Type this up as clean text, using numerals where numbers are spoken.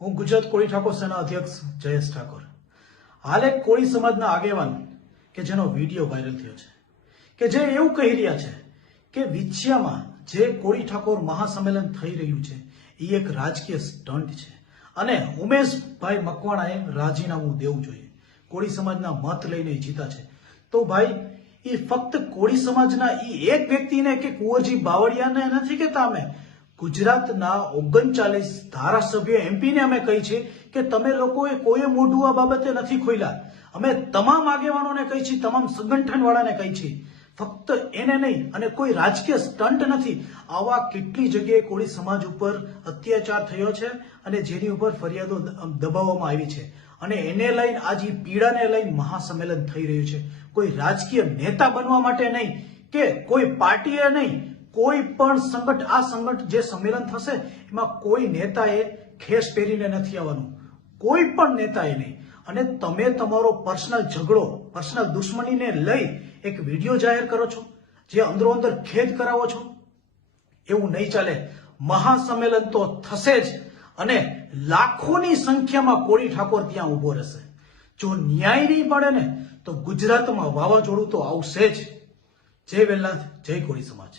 હું ગુજરાત કોળી ઠાકોર સેના અધ્યક્ષ જયેશ ઠાકોર હાલ એક કોળી સમાજના આગેવાન કે જેનો વિડીયો વાયરલ થયો છે કે જે એવું કહી રહ્યા છે કે વિછિયામાં જે કોળી ઠાકોર મહાસંમેલન થઈ રહ્યું છે એ એક રાજકીય સ્ટન્ટ છે અને ઉમેશભાઈ મકવાણાએ રાજીનામું દેવું જોઈએ. કોળી સમાજના મત લઈને જીતા છે તો ભાઈ એ ફક્ત કોળી સમાજના એ એક વ્યક્તિને કે કુંવરજી બાવળિયાને નથી કહેતા. અમે ગુજરાતના 39 ધારાસભ્ય એમપીને અમે કહી છે કે તમે લોકોએ કોઈ મોઢું આ બાબતે નથી ખોલ્યા. અમે તમામ આગેવાનોને કહી છે, તમામ સંગઠન વાળાને કહી છે, ફક્ત એને નહીં. અને કોઈ રાજકીય સ્ટન્ટ નથી. આવા કેટલી જગ્યાએ કોળી સમાજ ઉપર અત્યાચાર થયો છે અને જેની ઉપર ફરિયાદો દબાવવામાં આવી છે અને એને લઈને આજે પીડાને લઈને મહાસંમેલન થઈ રહ્યું છે. કોઈ રાજકીય નેતા બનવા માટે નહીં કે કોઈ પાર્ટીએ નહીં, કોઈ પણ આ સંગઠન જે સંમેલન થશે એમાં કોઈ નેતાએ ખેસ પહેરીને નથી આવવાનું, કોઈ પણ નેતાએ નહીં. અને તમે તમારો પર્સનલ ઝઘડો, પર્સનલ દુશ્મનીને લઈ એક વિડીયો જાહેર કરો છો, જે અંદરો અંદર ખેદ કરાવો છો, એવું નહીં ચાલે. મહાસંમેલન તો થશે જ અને લાખોની સંખ્યામાં કોળી ઠાકોર ત્યાં ઉભો રહેશે. જો ન્યાય નહીં મળે ને તો ગુજરાતમાં વાવાઝોડું તો આવશે જ. જય વેલનાથ, જય કોળી સમાજ.